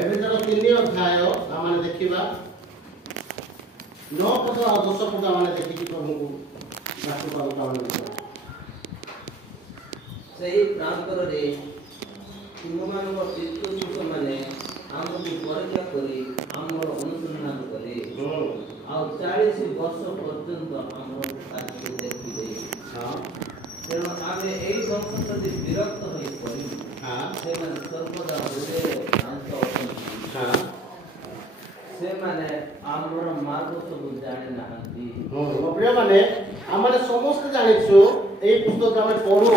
ଏବେର 3 ଅଧ୍ୟାୟ ଆମେ ଦେଖିବା 9 ପଦ ଆଉ 10 ପଦ ଆମେ ଦେଖିକି ପ୍ରଭୁଙ୍କୁ ବାସ୍ତବ ପାଳନ ସେହି ପ୍ରାନ୍ତରରେ ତୁମମାନଙ୍କ ପିତୃପୁରୁଷମାନେ ଆମକୁ ପରୀକ୍ଷା କରି ଆମର ଅନୁସନ୍ଧାନ କଲେ ଆଉ 40 ବର୍ଷ ପର୍ଯ୍ୟନ୍ତ ଆମର କାର୍ଯ୍ୟ ଦେଖିଲେ। ତେଣୁ ଆମେ ଏହି ବଂଶ ପ୍ରତି ବିରକ୍ତ ହୋଇ ପଡ଼ିବୁ। ସେମାନେ ସର୍ବଦା ହୃଦୟରେ ଭ୍ରାନ୍ତ ଅଛନ୍ତି। ସେମାନେ ଆମର ମାର୍ଗ ସବୁ ଜାଣି ନାହାନ୍ତି। ପ୍ରିୟମାନେ ଆମେ ସମସ୍ତେ ଜାଣିଛୁ এই পুস্তক ଆମେ ପଢୁ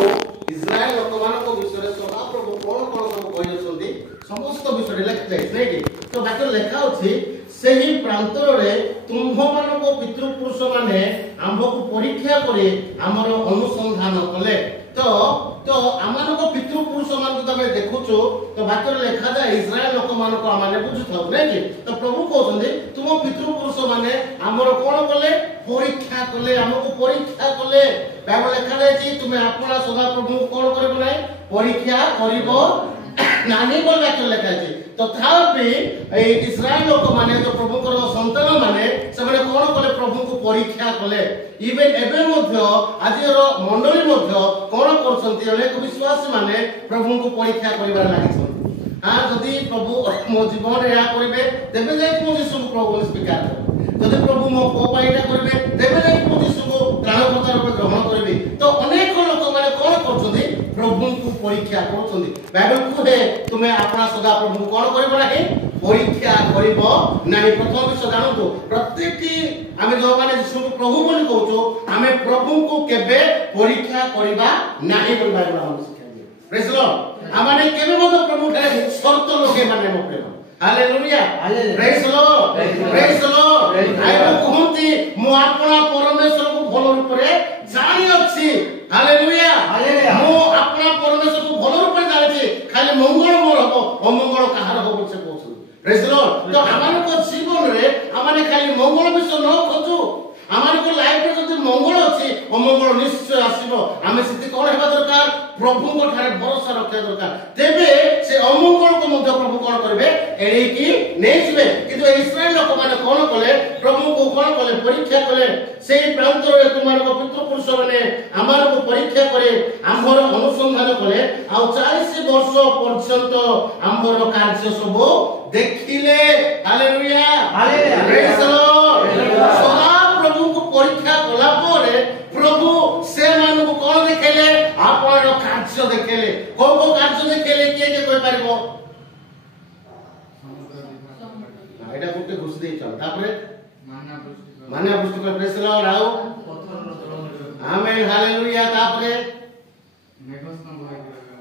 ଇସ୍ରାଏଲ ଲୋକମାନଙ୍କ ବିଷୟରେ ସଦାପ୍ରଭୁ କଣ କଣ ସବୁ କହିଛନ୍ତି ସମସ୍ତ ବିଷୟରେ ଲେଖାଯାଇଛି ନାଇଁ କି ତ ବାକ୍ୟରେ ଲେଖା ଅଛି ସେହି ପ୍ରାନ୍ତରରେ ତୁମ୍ଭମାନଙ୍କ ପିତୃପୁରୁଷ ମାନେ ଆମ୍ଭକୁ ପରୀକ୍ଷା କରି ଆମର ଅନୁସନ୍ଧାନ କଲେ ତ ଆମମାନଙ୍କ ପିତୃପୁରୁଷ ମାନଙ୍କୁ ତମେ ଦେଖୁଛୁ ତ ବାକ୍ୟରେ ଲେଖାଯାଏ ଇସ୍ରାଏଲ ଲୋକମାନଙ୍କୁ ଆମେ ବୁଝୁଥାଉ ନାଇଁ କି ତ ପ୍ରଭୁ କହୁଛନ୍ତି ତୁମ ପିତୃପୁରୁଷ ମାନେ ଆମର କଣ କଲେ ପରୀକ୍ଷା କଲେ ଆମକୁ ପରୀକ୍ଷା କଲେ ବାଇବେଲ ଲେଖାଯାଇଛି ତୁମେ ଆପଣା ସଦାପ୍ରଭୁଙ୍କୁ କଣ କରିବ ନାହିଁ ପରୀକ୍ଷା କରିବ ନାହିଁ ବୋଲି ବାକ୍ୟରେ ଲେଖାଯାଇଛି ତଥାପି এই ଇସ୍ରାଏଲ ଲୋକମାନେ ଯୋଉ ପ୍ରଭୁଙ୍କର ସନ୍ତାନ ମାନେ ସେମାନେ କଣ କଲେ ପ୍ରଭୁଙ୍କୁ ପରୀକ୍ଷା କଲେ ଇଭେନ ଏବେ ମଧ୍ୟ ଆଜିର ମଣ୍ଡଳୀ ମଧ୍ୟ କଣ କରୁଛନ୍ତି ଅନେକ ବିଶ୍ୱାସୀ ମାନେ ପ୍ରଭୁଙ୍କୁ ପରୀକ୍ଷା କରିବାରେ ଲାଗିଛନ୍ତି ଯଦି ପ୍ରଭୁ ମୋ ଜୀବନରେ ଏହା କରିବେ ତେବେ ଯାଇକି ମୁଁ ଯୀଶୁଙ୍କୁ ପ୍ରଭୁ ବୋଲି ସ୍ୱୀକାର କରିବି ଯଦି ପ୍ରଭୁ ମୋ ପୁଅ ପାଇଁ ଏଇଟା କରିବେ ତେବେ ଯାଇକି ମୁଁ ଯୀଶୁଙ୍କୁ ପ୍ରାଣକର୍ତ୍ତା ରୂପେ ଗ୍ରହଣ କରିବି ତ ଅନେକ ଲୋକମାନେ କଣ କରୁଛନ୍ତି ପ୍ରଭୁଙ୍କୁ ପରୀକ୍ଷା କରୁଛନ୍ତି ବାଇବେଲ କୁହେ ତୁମେ ଆପଣା ସଦା ପ୍ରଭୁଙ୍କୁ କଣ କରିବ ନାହିଁ ପରୀକ୍ଷା କରିବ ନାହିଁ ପ୍ରଥମ ବିଷୟ ଜାଣନ୍ତୁ ପ୍ରତ୍ୟେକଟି ଆମେ ଯୋଉମାନେ ଯୀଶୁଙ୍କୁ ପ୍ରଭୁ ବୋଲି କହୁଛୁ ଆମେ ପ୍ରଭୁଙ୍କୁ କେବେ ପରୀକ୍ଷା କରିବା ନାହିଁ ବୋଲି ବାଇବେଲ ଆମକୁ ଶିକ୍ଷା ଦିଏ ପ୍ରେଜ୍ ଦି ଲର୍ଡ ଆମେ କେବେ ମଧ୍ୟ ପ୍ରଭୁଠାରେ ସର୍ତ୍ତ ଲଗେଇ ମାନେ ମୋ ପ୍ରେମ ହାଲେଲୁୟା ପ୍ରେଜ୍ ଦି ଲର୍ଡ ପ୍ରେଜ୍ ଦି ଲର୍ଡ ଆଇବ କୁହନ୍ତି ମୁଁ ଆପଣା ପରମେଶ୍ୱରକୁ ଭଲ ରୂପରେ ଜାଣି ଅଛି ହାଲେଲୁୟା ମୁଁ ଆପଣା ପରମେଶ୍ୱରକୁ ଭଲ ରୂପରେ ଜାଣିଛି ଖାଲି ମଙ୍ଗଳ ମୋର ହବ ଅମଙ୍ଗଳ କାହାର ହବ ସେ କହୁଛନ୍ତି ପ୍ରେଜ୍ ଦି ଲର୍ଡ ତ ଆମମାନଙ୍କ ଜୀବନରେ ଆମେ ଖାଲି ମଙ୍ଗଳ ବିଷୟ ନ ଖୋଜୁ ଆମମାନଙ୍କ ଲାଇଫରେ ଯଦି ମଙ୍ଗଳ ଅଛି ଅମଙ୍ଗଳ ନିଶ୍ଚୟ ଆସିବ ଆମେ ସେଠି କଣ ହେବା ଦରକାର ପ୍ରଭୁଙ୍କ ଠାରେ ଭରସା ରଖିବା ଦରକାର ତେବେ ସେ ଅମଙ୍ଗଳକୁ ମଧ୍ୟ ପ୍ରଭୁ କଣ କରିବେ ଏଡେଇକି ନେଇଯିବେ କିନ୍ତୁ ଇସ୍ରାଏଲ ଲୋକମାନେ କଣ କଲେ ପ୍ରଭୁଙ୍କୁ କଣ କଲେ ପରୀକ୍ଷା କଲେ ସେହି ପ୍ରାନ୍ତରରେ ତୁମମାନଙ୍କ ପିତୃପୁରୁଷ ମାନେ ଆମମାନଙ୍କୁ ପରୀକ୍ଷା କରି ଆମ୍ଭର ଅନୁସନ୍ଧାନ କଲେ ଆଉ 40 ବର୍ଷ ପର୍ଯ୍ୟନ୍ତ ଆମ୍ଭର କାର୍ଯ୍ୟ ସବୁ ଦେଖିଲେ ହାଲେଲୁୟା ପ୍ରେଜ୍ ଦି ଲର୍ଡ ସଦା ପ୍ରଭୁଙ୍କୁ ପରୀକ୍ଷା କଲା ପରେ ପ୍ରଭୁ ସେମାନଙ୍କୁ କଣ ଦେଖେଇଲେ ଆପଣର କାର୍ଯ୍ୟ ଦେଖେଇଲେ କୋଉ କାର୍ଯ୍ୟ ଦେଖେଇଲେ କିଏ କିଏ କହିପାରିବ ଏଇଟା ଗୋଟେ ଘୁଷ ଦେଇଛ ତାପରେ ମାନ୍ୟ ବୃଷ୍ଟି ପାଇଁ ପ୍ରେଜ୍ ଦି ଲର୍ଡ ଆଉ ଆମେନ୍ ହାଲେଲୁୟା ତାପରେ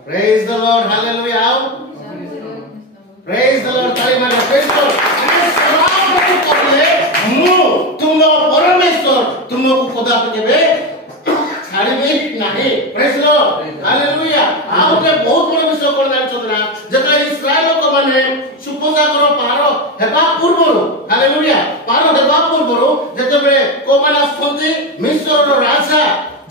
ପ୍ରେଜ୍ ଦି ଲର୍ଡ ହାଲେଲୁୟା ଆଉ ପ୍ରେଜ୍ ଦି ଲର୍ଡ ତାଳି ମାର ପ୍ରେଜ୍ ଦି ଲର୍ଡ ମୁଁ ତୁମ ପରମେଶ୍ୱର ତୁମକୁ କଦାପି କେବେ ଛାଡ଼ିବି ନାହିଁ ପ୍ରେଜ୍ ଦି ଲର୍ଡ ହାଲେଲୁୟା ଆଉ ଗୋଟେ ବହୁତ ବଡ଼ ବିଷୟ କଣ ଜାଣିଛନ୍ତି ନା ଯେତେବେଳେ ଇସ୍ରାଏଲ ଲୋକମାନେ ସୁପସାଗର ପାର ହେବା ପୂର୍ବରୁ ହାଲେଲୁୟା ପାର ହେବା ପୂର୍ବରୁ ଯେତେବେଳେ କୋଉମାନେ ଆସୁଛନ୍ତି ମିଶ୍ରର ରାଜା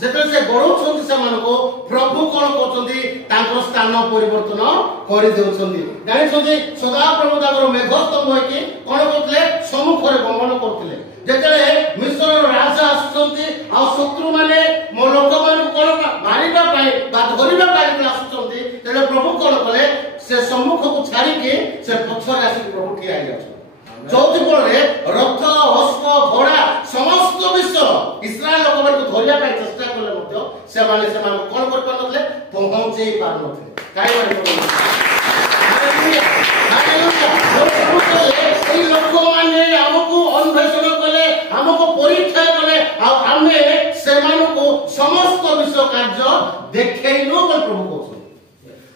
ଯେତେବେଳେ ସେ ଗଢଉଛନ୍ତି ସେମାନଙ୍କୁ ପ୍ରଭୁ କଣ କରୁଛନ୍ତି ତାଙ୍କର ସ୍ଥାନ ପରିବର୍ତ୍ତନ କରିଦେଉଛନ୍ତି ଜାଣିଛନ୍ତି ସଦାପ୍ରଭୁ ତାଙ୍କର ମେଘସ୍ତମ୍ଭ ହେଇକି କଣ କରୁଥିଲେ ସମ୍ମୁଖରେ ଗମନ କରୁଥିଲେ ଯେତେବେଳେ ମିଶ୍ରର ରାଜା ଆସୁଛନ୍ତି ଆଉ ଶତ୍ରୁମାନେ ମୋ ଲୋକମାନଙ୍କୁ କଣ ମାରିବା ପାଇଁ ବା ଧରିବା ପାଇଁ ଆସୁଛନ୍ତି ତେଣୁ ପ୍ରଭୁ କଣ କଲେ ସେ ସମ୍ମୁଖକୁ ଛାଡିକି ସେ ପଛରେ ଆସିକି ପ୍ରଭୁ ଠିଆ ହେଇଯାଉଛନ୍ତି ଚୌଥି ଫଳରେ ରଥ ଅଶ୍ବ ଘୋଡା ସମସ୍ତ ବିଷୟ ଇସ୍ରାଏଲ ଲୋକମାନଙ୍କୁ ଧରିବା ପାଇଁ ଚେଷ୍ଟା କଲେ ମଧ୍ୟ ସେମାନେ ସେମାନଙ୍କୁ କଣ କରିପାରୁନଥିଲେ ପହଞ୍ଚେଇ ପାରୁନଥିଲେ এই ଲୋକମାନେ ଆମକୁ ଅନ୍ୱେଷଣ କଲେ ଆମକୁ ପରୀକ୍ଷା କଲେ ଆଉ ଆମେ ସେମାନଙ୍କୁ ସମସ୍ତ ବିଷୟ କାର୍ଯ୍ୟ ଦେଖେଇଲୁ ବୋଲି ପ୍ରଭୁ କହୁଛନ୍ତି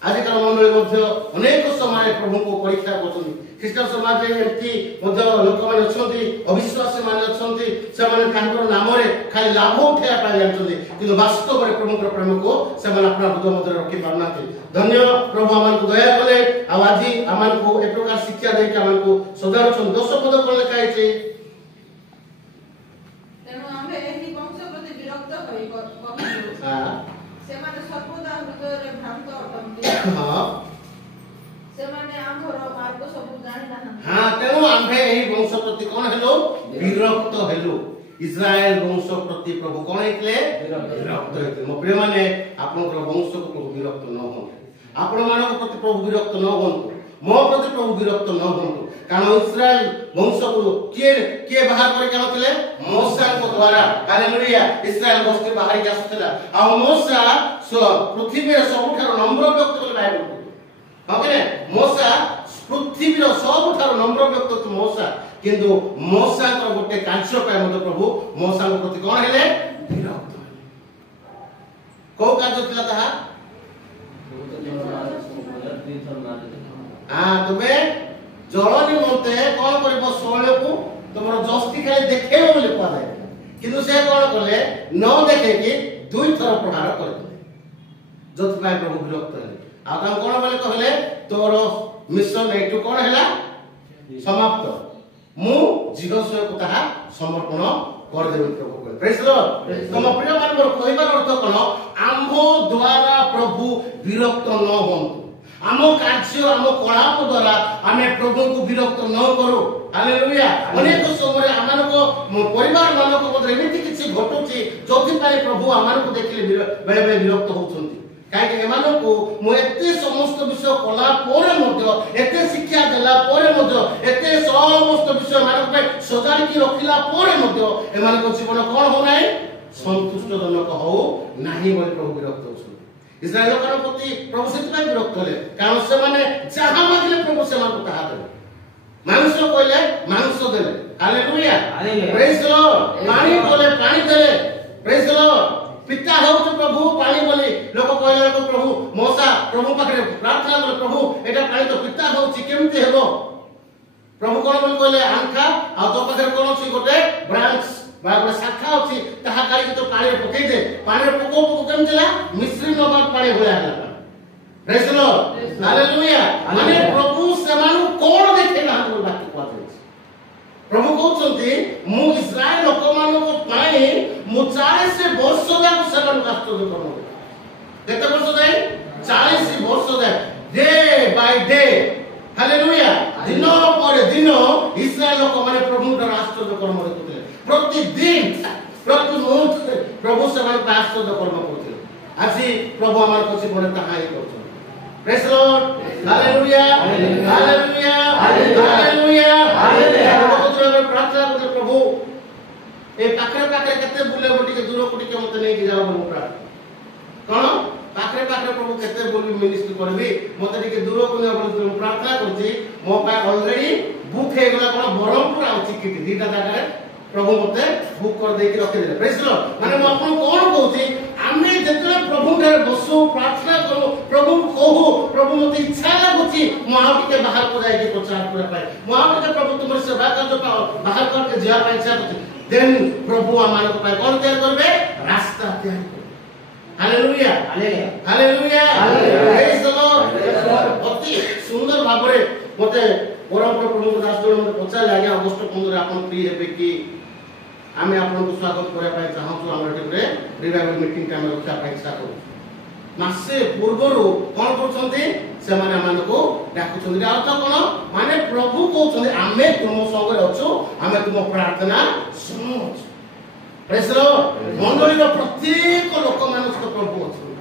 ଆଜିକାର ମଣ୍ଡଳୀ ମଧ୍ୟ ଅନେକ ସମୟରେ ପ୍ରଭୁଙ୍କୁ ପରୀକ୍ଷା କରୁଛନ୍ତି ଖ୍ରୀଷ୍ଟ ସମାଜରେ ଏମିତି ମଧ୍ୟ ଲୋକମାନେ ଅଛନ୍ତି ଅବିଶ୍ୱାସୀ ମାନେ ଅଛନ୍ତି ସେମାନେ ତାଙ୍କର ନାମରେ ଖାଲି ଲାଭ ଉଠାଇବା ପାଇଁ ଜାଣିଛନ୍ତି କିନ୍ତୁ ବାସ୍ତବରେ ପ୍ରଭୁଙ୍କର ପ୍ରେମକୁ ସେମାନେ ଆପଣ ହୃଦୟ ମଧ୍ୟରେ ରଖି ପାରୁନାହାନ୍ତି ଧନ୍ୟ ପ୍ରଭୁ ଆମମାନଙ୍କୁ ଦୟା କଲେ ଆଉ ଆଜି ଆମମାନଙ୍କୁ ଏ ପ୍ରକାର ଶିକ୍ଷା ଦେଇକି ଆମମାନଙ୍କୁ ସଜାଡୁଛନ୍ତି 10 ପଦ କଣ ଲେଖା ହେଇଛି ତେଣୁ ଆମେ ଏହି ବଂଶ ପ୍ରତି ବିରକ୍ତ ହୋଇ କହୁଛୁ ସେମାନେ ସର୍ବଦା ହୃଦୟରେ ଭ୍ରାନ୍ତ ଅଟନ୍ତି ସେମାନେ ଆମ୍ଭର ମାର୍ଗ ସବୁ आम्भे एही वंश प्रति कोन हेलो विरक्त हेलो इस्राएल वंश प्रति प्रभु कोन हेतले विरक्त हेतले मो प्रिय माने आपनकर वंश को प्रभु विरक्त न हो आपण मानक प्रति प्रभु विरक्त न हो मो प्रति प्रभु विरक्त न हो कारण इस्राएल वंश को के बाहर करे के होतले मूसा को द्वारा हालेलुया इस्राएल वंश बाहर के आसुतला आ मूसा पृथ्वी रे सबठार नम्र व्यक्ति बोले बाइबल ओके मूसा पृथ्वी रो सबठार नम्र व्यक्ति तो मूसा किंतु मूसा को गोटे कार्य पाए मत प्रभु मूसा को प्रति कोन हेले विरक्त को कार्य थिला ताहा तुमे जल निमंते कौन करिबो शैल को तुमरो जस्ती खाली देखेबो बोले कह जाय किंतु से कौन करले न देखे कि दुई थर प्रहार करले जत पाए प्रभु विरक्त हेले आ हम कौन बोले कहले तोरो मिशन एटू कौन हैला समाप्त मु जीवस्व को ताहा समर्पण कर देबे प्रभु कहले प्रेज लॉर्ड तुम प्रिय मान मोर कहबार अर्थ कोन आम्भो द्वारा प्रभु विरक्त न होंतु आम कार्य आम कलाप द्वारा आम प्रभु को विरक्त न करू हालेलुया अनेक समय आमानको परिवार मानक मध्य एमिति किछि घटुछि जोथि पाए प्रभु आमानको देखिले बेले बेले विरक्त होउछन्ति काहे एमानको मु एते समस्त विषय कला पोरे मध्य एते शिक्षा देला पोरे मध्य एते समस्त विषय मानक पे सजाडी की रखिला पोरे मध्य एमानको जीवन कोन हो नाही संतुष्टजनक हो नाही बोले प्रभु विरक्त होउछन्ति इस्राएल प्रति प्रभु से विरक्त होले कारण से माने जहां मांगले प्रभु से मानको ताहा देले मांस कहले मांस देले हालेलुया प्रेज द लॉर्ड पानी बोले पानी देले प्रेज द लॉर्ड पिता हो तो प्रभु पानी बोली लोक कहले लोक प्रभु मोसा प्रभु पाखरे प्रार्थना करे प्रभु एटा पानी तो पिता होची केमते हेबो प्रभु कोन बोल कहले आंखा आ तो पाखरे कोन छी गोटे ब्रांच बा गोटे शाखा अछि ताहा काली तो पानी रे पकई दे पानी रे पको पको केमतेला मिश्री नबार पानी होया हला प्रेज द लॉर्ड हालेलुया माने प्रभु सेमानु कोन देखे ना बोल बात को प्रभु कहउछंती मु इस्राएल लोक मानको पाई मु 40 वर्ष तक सेवन आश्चर्य करनो केते वर्ष जाय 40 वर्ष जाय डे बाय डे हालेलुया दिन पर दिन इस्राएल लोक माने प्रभु का आश्चर्य कर्म करते प्रतिदिन प्रति मुहूर्त प्रभु सेवन आश्चर्य कर्म करते आसी प्रभु हमार को जीवन ताहा ही करछन praise lord hallelujah hallelujah hallelujah hallelujah प्रार्थना करते प्रभु ए पाखरे पाखरे केते बुले बोटी के दूर कोटी के मते नै जाओ प्रभु प्रार्थना कोन पाखरे पाखरे प्रभु केते बोली मिनिस्ट्री करबी मते टिके दूर को नै बोली प्रार्थना करछि मो पा ऑलरेडी बुक हे गला कोन बरमपुर आ चिकिटी दीटा जागा प्रभु मते बुक कर दे के रखे दे प्रेज लॉर्ड माने म आपन कोन कहउछि आमे जेतले प्रभु के बसो प्रार्थना करू प्रभु कहू प्रभु मते इच्छा लागुछि म आ टिके बाहर को जाय के प्रचार करे पाए म आ टिके प्रभु तुमर सेवा कर जो बाहर करके जिया पाए इच्छा होछि देन प्रभु आमान को पाए कोन तैयार करबे रास्ता तैयार करबे hallelujah hallelujah hallelujah praise the Lord अति सुंदर भाबरे मते परमपुर प्रभु दास जोड़ मते पचार लागे अगस्त 15 आपन फ्री हेबे कि आमे आपन को स्वागत करे पाए चाहू तो हमर टिपरे रिवाइवल मीटिंग टाइम रखा पाए इच्छा करू मासे पूर्वरु कोन करछन्ती से माने मान को डाकुछन्ती अर्थ कोन माने प्रभु कहउछन्ती आमे तुम संगे अछु आमे तुम प्रार्थना सुनु प्रेज लॉर्ड मंडली रो प्रत्येक लोक मानक तो प्रभु अछु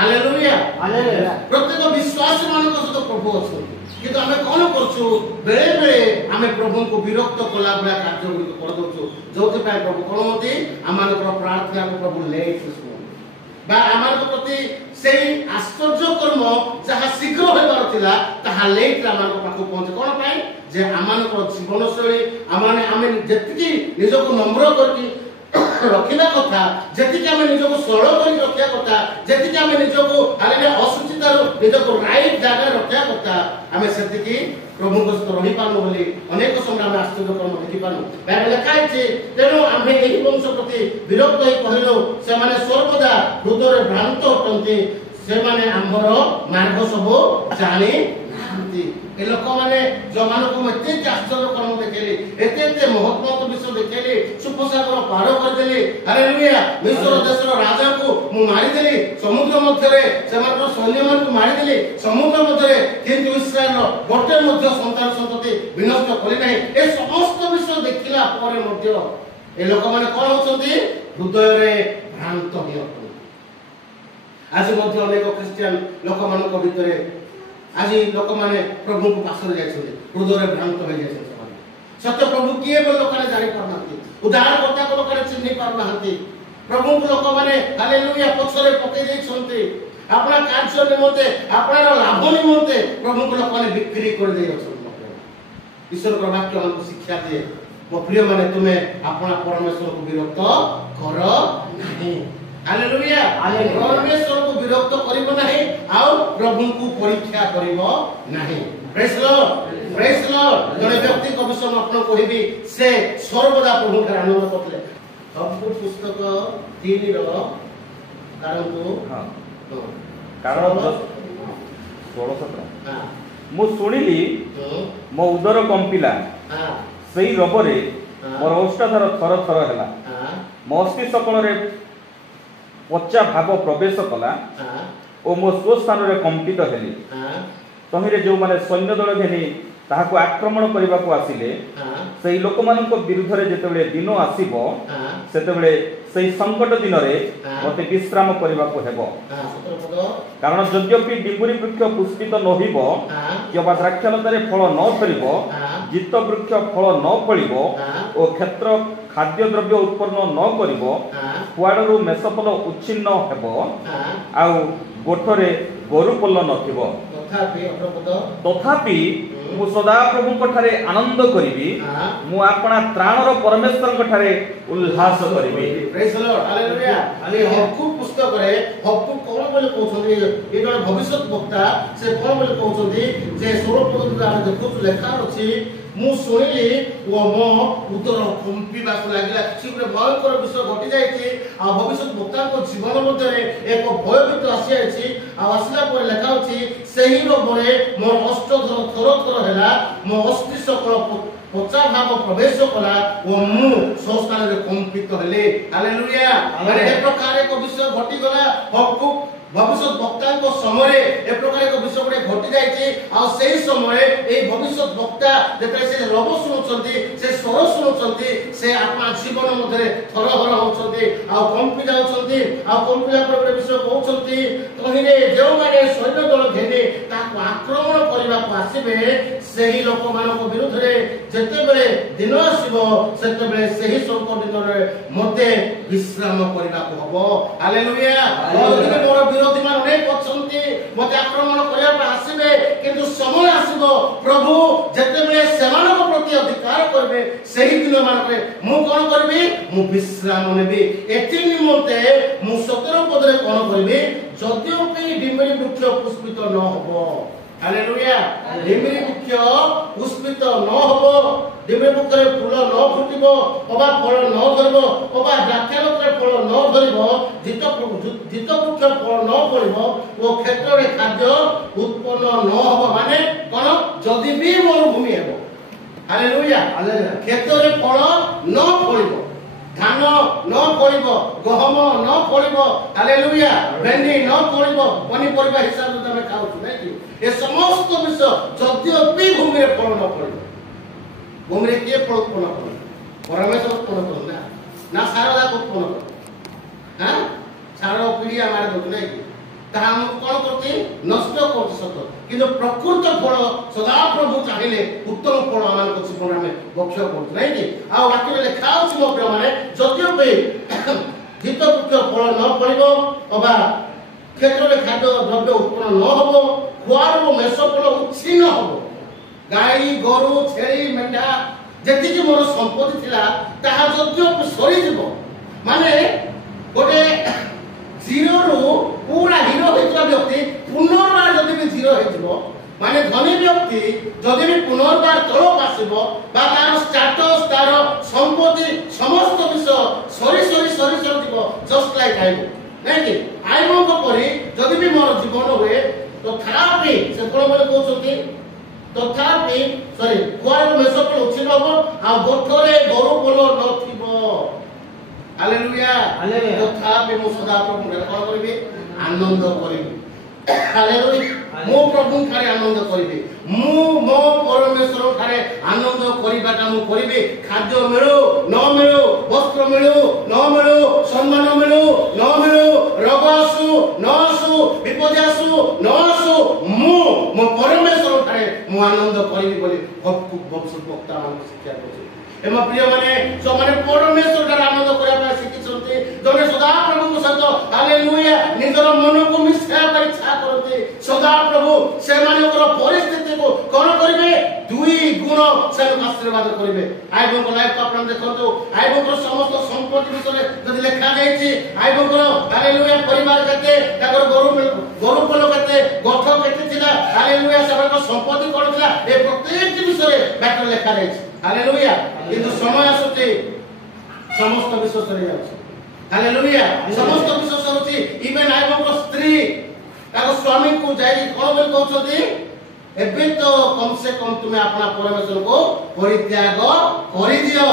हालेलुया हालेलुया प्रत्येक विश्वासी मानक तो प्रभु अछु किंतु आमे कोन करछु बेले बेले आमे प्रभु को विरक्त कला बला कार्य गुडी कर दउछु जोति पाए प्रभु कोन मते आमान को प्रार्थना को प्रभु लेट सुनु बा आमान को प्रति सेही आश्चर्य कर्म जहा शीघ्र होबार थिला ताहा लेट आमान को पाखो पहुंच कोन पाए जे आमान को जीवन शैली आमे जेतिकी निज को नम्र करकी रखिला कथा जेतिकी आमे निज को सरल करी रखिया कथा जेतिकी आमे निज को हाले असुचिता निज को राइट जगह रखिया कथा आमे सेतिकी प्रभु को सहित रही पानु बोली अनेक समय आमे आश्चर्य कर्म देखि पानु बाइबल लिखा है तेनो आमे एही वंश प्रति विरक्त होई कहलो से माने सर्वदा हृदय भ्रांत अटंती से माने आम्बर मार्ग सब जानि ନାହାନ୍ତି ଏ ଲୋକମାନେ ଯୋଉମାନଙ୍କୁ ମୁଁ ଏତେ ଆଶ୍ଚର୍ଯ୍ୟ କର୍ମ ଦେଖେଇଲି ଏତେ ଏତେ ମହତ୍ତ୍ୱ ବିଷୟ ଦେଖେଇଲି ସୁପସାଗର ପାର କରିଦେଲି ହାଲେଲୁୟା ମିଶ୍ର ଦେଶର ରାଜାକୁ ମୁଁ ମାରିଦେଲି ସମୁଦ୍ର ମଧ୍ୟରେ ସେମାନଙ୍କର ସୈନ୍ୟମାନଙ୍କୁ ମାରିଦେଲି ସମୁଦ୍ର ମଧ୍ୟରେ କିନ୍ତୁ ଇସ୍ରାଏଲର ଗୋଟେ ମଧ୍ୟ ସନ୍ତାନ ସନ୍ତତି ବିନଷ୍ଟ କଲି ନାହିଁ ଏ ସମସ୍ତ ବିଷୟ ଦେଖିଲା ପରେ ମଧ୍ୟ ଏ ଲୋକମାନେ କଣ ହଉଛନ୍ତି ହୃଦୟରେ ଭ୍ରାନ୍ତ ହେଇଯାଉଛନ୍ତି ଆଜି ମଧ୍ୟ ଅନେକ ଖ୍ରୀଷ୍ଟିଆନ ଲୋକମାନଙ୍କ ଭିତରେ ଆଜି ଲୋକମାନେ ପ୍ରଭୁଙ୍କ ପାଖରେ ଯାଇଛନ୍ତି ହୃଦୟରେ ଭ୍ରାନ୍ତ ହୋଇଯାଇଛନ୍ତି ସେମାନେ ସତ୍ୟ ପ୍ରଭୁ କିଏ ବୋଲି ଲୋକମାନେ ଜାଣିପାରୁନାହାନ୍ତି ଉଦ୍ଧାରକର୍ତ୍ତାକୁ ଲୋକମାନେ ଚିହ୍ନି ପାରୁନାହାନ୍ତି ପ୍ରଭୁଙ୍କୁ ଲୋକମାନେ ହାଲେଲୁୟା ପଛରେ ପକେଇ ଦେଇଛନ୍ତି अपना कार्य निमंते अपना लाभ निमंते प्रभु को लोक बिक्री कर दे ईश्वर का वाक्य हमको शिक्षा दिए मो प्रिय माने तुम्हें अपना परमेश्वर को विरक्त कर नहीं हालेलुया परमेश्वर को विरक्त करिबो नहीं और प्रभु को परीक्षा करिबो नहीं प्रेज लॉर्ड जने व्यक्ति को विषय में आपन कहबी से सर्वदा प्रभु के आनंद करले सब पुस्तक 3 रो कारण को हां कारण 16 मु सुनिली मो उदर कंपिला सेई रबरे मोर ओष्ठधर थर थर हैला मो अस्थि सकल रे पच्चा भाव प्रवेश कला ओ मो स्वस्थान रे कंपित हेली तहिरे जो माने सैन्य दल घेनी ताहाको आक्रमण करबा को आसिले सेई लोक मानक विरुद्ध रे जेतेबेले दिन आसीबो सेतेबेले सेई संकट दिन रे मते विश्राम करबा को हेबो कारण यद्यपि डिंबुरी वृक्ष पुष्पित न होइबो किबा द्राक्षलतारे फल न धरिबो जित वृक्ष फल न फलिबो ओ क्षेत्र खाद्य द्रव्य उत्पन्न न करिबो कुआडरू मेसफल उच्छिन्न हेबो आउ गोठरे गोरु पल्ल नथिबो तथापि मु सदा प्रभु ठारे आनंद करिबी मु आपना त्राणर परमेश्वर ठारे उल्लास करिबी प्रेज लॉर्ड हालेलुया अले हबकुक पुस्तक रे हबकुक कोन बोले कहउछन्ती ए जण भविष्यत वक्ता से कोन बोले कहउछन्ती जे 16 पद आमे देखु लेखा अछि मु सुनिली ओ मो उदर कंपिबा को लागिला किछि रे भयंकर विषय घटि जायछि आ भविष्यत वक्ता को जीवन मध्ये एक भयभीत आसी आछि आ असला पर लेखा अछि सेही रबरे मोर अष्टधर थर थर हैला मो अस्थि सकल पचा भाव प्रवेश कला ओ मु संस्थान रे कंपित हेले हालेलुया माने ए प्रकार एक विषय घटि गला हबकुक भविष्यत वक्ता को समय ए प्रकार एक विषय गुडे घटि जायछि आ सेही समय ए भविष्यत वक्ता जेते से रब सुनुचंती से स्वर सुनुचंती से आपा जीवन मध्ये थरहर होचंती आ कंपि जाउचंती आ कंपिला पर विषय कहउचंती तहिरे जेउ माने सैन्य दल घेने ताको आक्रमण करबा को आसीबे सेही लोक मानक विरुद्ध रे जेते बेले दिन आसीबो सेते बेले सेही संकट दिन रे मते विश्राम करबा को हबो हालेलुया मोर विरोधी मान अनेक अछंती मते आक्रमण करबा पर आसीबे किंतु समय आसीबो प्रभु जेते बेले सेमानक प्रति अधिकार करबे सेही दिन मानके मु कोन करबी मु विश्राम नेबी एति निमते मु 17 पद रे कोन करबी जदियो पे डिमरी वृक्ष पुष्पित न हबो हालेलुया डिमरी वृक्ष पुष्पित न हबो डिमरी वृक्ष रे फूल न फुटिबो अबा फल न धरबो अबा द्राक्षलत रे फल न धरबो जित वृक्ष फल न फलिबो ओ क्षेत्र रे खाद्य उत्पन्न न हबो माने कोन जदि भी मरुभूमि हेबो हालेलुया क्षेत्र रे फल न फलिबो धान न फलिबो गहम न फलिबो हालेलुया भेंडी न फलिबो पनी परिबा हिसाब से हम खाउ नै कि ए समस्त विषय जदियो भी भूमि रे फल न फलिबो भूमि रे के फल उत्पन्न करे परमेश्वर उत्पन्न करे ना सारदा उत्पन्न करे हां सारो पीढ़िया मारे दो नै कि ता हम कोन करती नष्ट करती सत किंतु प्रकृत फल सदा प्रभु चाहिले उत्तम फल आमान को जीवन में भक्ष करते नै कि आ वाक्य लेखा अछि मो प्रिय माने जदियो पे जित वृक्ष फल न पड़िबो अबा क्षेत्र रे खाद्य द्रव्य उत्पन्न न हबो खुआरो मेष फल उच्छिन्न हबो गाई गोरु छेली मेंढा जेति कि मोर संपत्ति थिला ताहा जदियो सरी जिवो माने गोटे जीरो रो पूरा हीरो होइतला व्यक्ति पुनर्बार जदि भी जीरो होइतबो माने धनी व्यक्ति जदि भी पुनर्बार तळक आसीबो बा तार स्टेटस तार संपत्ति समस्त विषय सरी दिबो जस्ट लाइक आइबो नै कि आइबो को परी जदि भी मोर जीवन होए तो थरापि से कोन बोले कहउछथि ତଥାପି କୁଆଡ଼ୁ ମେଷପଲ ଉଛିଲ ହବ ଆଉ ଗୋଠରେ ଗରୁ ପୋଲ ନଥିବ। ହାଲେଲୁୟା। ତଥାପି ମୁଁ ସଦାପ୍ରଭୁଙ୍କୁ କଣ କରିବି? ଆନନ୍ଦ କରିବି। ହାଲେଲୁୟା। ମୁଁ ପ୍ରଭୁଙ୍କ ଠାରେ ଆନନ୍ଦ କରିବି। ମୁଁ ମୋ ପରମେଶ୍ୱର ଠାରେ ଆନନ୍ଦ କରିବାଟା ମୁଁ କରିବି। ଖାଦ୍ୟ ମିଳୁ ନ ମିଳୁ, ବସ୍ତ୍ର ମିଳୁ ନ ମିଳୁ, ସମ୍ମାନ ମିଳୁ ନ ମିଳୁ, ରୋଗ ଆସୁ ନ ଆସୁ, ବିପଦ ଆସୁ ନ ଆସୁ, ମୁଁ ମୋ ପରମେଶ୍ୱର ଠାରେ ମୁଁ ଆନନ୍ଦ କରିବି ବୋଲି ଭବିଷ୍ୟତ ବକ୍ତା ମାନଙ୍କୁ ଶିକ୍ଷା କରୁଛି। ଏମ ପ୍ରିୟ ମାନେ ସେମାନେ ପରମେଶ୍ୱର ଠାରେ ଆନନ୍ଦ କରିବା ପାଇଁ ଶିଖିଛନ୍ତି। ଜଣେ ସଦାପ୍ରଭୁଙ୍କ ସହିତ ହାଲେଲୁୟା ନିଜର ମନକୁ ମିଶାଇବା ପାଇଁ ଇଚ୍ଛା କରନ୍ତି। ସଦାପ୍ରଭୁ ସେମାନଙ୍କର ପରିସ୍ଥିତିକୁ କଣ କରିବେ? 2 ଗୁଣ ସେମାନଙ୍କୁ ଆଶୀର୍ବାଦ କରିବେ। ଆଇବଙ୍କ ଲାଇଫ ଆପଣ ଦେଖନ୍ତୁ, ଆଇବଙ୍କର ସମସ୍ତ ସମ୍ପତ୍ତି ବିଷୟରେ ଯଦି ଲେଖାଯାଇଛି, ଆଇବଙ୍କର ହାଲେଲୁୟା ପରିବାର କେତେ, ତାଙ୍କର ଗରୁ ପୋଲ କେତେ, ଗଠ କେତେ ଥିଲା, ହାଲେଲୁୟା ସେମାନଙ୍କ ସମ୍ପତ୍ତି କଣ ଥିଲା, ଏ ପ୍ରତ୍ୟେକଟି ବିଷୟରେ ବାକ୍ୟରେ ଲେଖାଯାଇଛି। ହାଲେଲୁୟା। କିନ୍ତୁ ସମୟ ଆସୁଛି ସମସ୍ତ ବିଷୟ ସରିଯାଉଛି। ହାଲେଲୁୟା। ସମସ୍ତ ବିଷୟ ସରୁଛି। ଇଭେନ ଆଇବଙ୍କ ସ୍ତ୍ରୀ ତାଙ୍କ ସ୍ୱାମୀଙ୍କୁ ଯାଇ କଣ ବୋଲି କହୁଛନ୍ତି? ଏବେ ତ କମ ସେ କମ ତୁମେ ଆପଣ ପରମେଶ୍ୱରକୁ ପରିତ୍ୟାଗ କରିଦିଅ।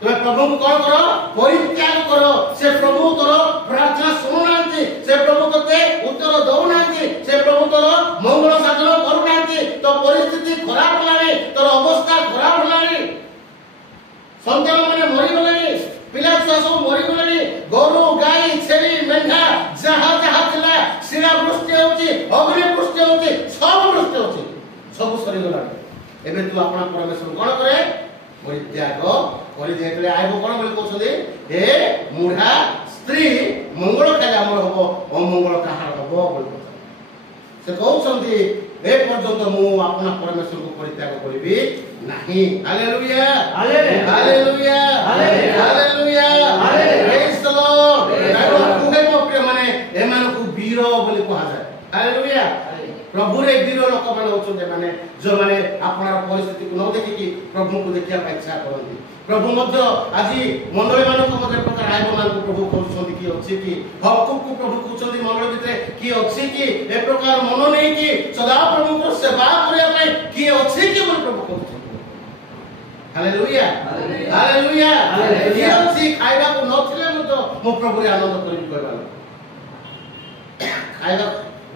ତୁମେ ପ୍ରଭୁଙ୍କୁ କଣ କର? ପରିତ୍ୟାଗ କର। ସେ ପ୍ରଭୁ ତୋର ପ୍ରାର୍ଥନା ଶୁଣୁନାହାନ୍ତି, ସେ ପ୍ରଭୁ ତୋତେ ଉତ୍ତର ଦଉନାହାନ୍ତି, ସେ ପ୍ରଭୁ ତୋର ମଙ୍ଗଳ ସାଧନ କରୁନାହାନ୍ତି। ତୋ ପରିସ୍ଥିତି ଖରାପ ହେଲାଣି, ତୋର ଅବସ୍ଥା ଖରାପ ହେଲାଣି, ସନ୍ତାନ ମାନେ ମରିଗଲେଣି, ପିଲା ଛୁଆ ସବୁ ମରିଗଲେଣି, ଗୋରୁ ଗାଈ ଛେଳି ମେଣ୍ଢା ଯାହା ଯାହା ଥିଲା ଶିଳା ବୃଷ୍ଟି ହଉଛି, ଅଗ୍ନି ବୃଷ୍ଟି ହଉଛି, ସବୁ ବୃଷ୍ଟି ହଉଛି, ସବୁ ସରିଗଲାଣି। ଏବେ ତୁ ଆପଣ ପରମେଶ୍ୱର କଣ କରେ? ପରିତ୍ୟାଗ କରିଦିଏ। ଆଇବ କଣ ବୋଲି କହୁଛନ୍ତି? ହେ ମୁଢା ସ୍ତ୍ରୀ, ମଙ୍ଗଳ ଖାଲି ଆମର ହବ, ଅମଙ୍ଗଳ କାହାର ହବ ବୋଲି କହୁଛନ୍ତି। ସେ କହୁଛନ୍ତି ଏ ପର୍ଯ୍ୟନ୍ତ ମୁଁ ଆପଣ ପରମେଶ୍ୱରକୁ ପରିତ୍ୟାଗ କରିବି ନାହିଁ। ହାଲେଲୁୟା। ହାଲେଲୁୟା। ହାଲେଲୁୟା। ପ୍ରେଜ୍ ଦ ଲର୍ଡ। ମୋ ପ୍ରିୟ ମାନେ ଏମାନଙ୍କୁ ବୀର ବୋଲି କୁହାଯାଏ। ହାଲେଲୁୟା। ପ୍ରଭୁରେ ବୀର ଲୋକମାନେ ହଉଛନ୍ତି ଏମାନେ ଯେଉଁମାନେ ଆପଣର ପରିସ୍ଥିତିକୁ ନ ଦେଖିକି ପ୍ରଭୁଙ୍କୁ ଦେଖିବା ପାଇଁ ଇଚ୍ଛା କରନ୍ତି। ପ୍ରଭୁ ମଧ୍ୟ ଆଜି ମଣ୍ଡଳୀ ମାନଙ୍କ ମଧ୍ୟ ପ୍ରକାର ଆଇବ ମାନଙ୍କୁ ପ୍ରଭୁ କହୁଛନ୍ତି କି ଅଛି କି, ଭକ୍ତକୁ ପ୍ରଭୁ କହୁଛନ୍ତି ମଣ୍ଡଳୀ ଭିତରେ କିଏ ଅଛି କି, ଏ ପ୍ରକାର ମନ ନେଇକି ସଦାପ୍ରଭୁଙ୍କ ସେବା କରିବା ପାଇଁ କିଏ ଅଛି କି ବୋଲି ପ୍ରଭୁ କହୁଛନ୍ତି। ହାଲେଲୁୟା। ହାଲେଲୁୟା। କିଏ ଅଛି ଖାଇବାକୁ ନଥିଲେ ମଧ୍ୟ ମୋ ପ୍ରଭୁରେ ଆନନ୍ଦ କରିବି କହିବା ଲୋକ। ଖାଇବା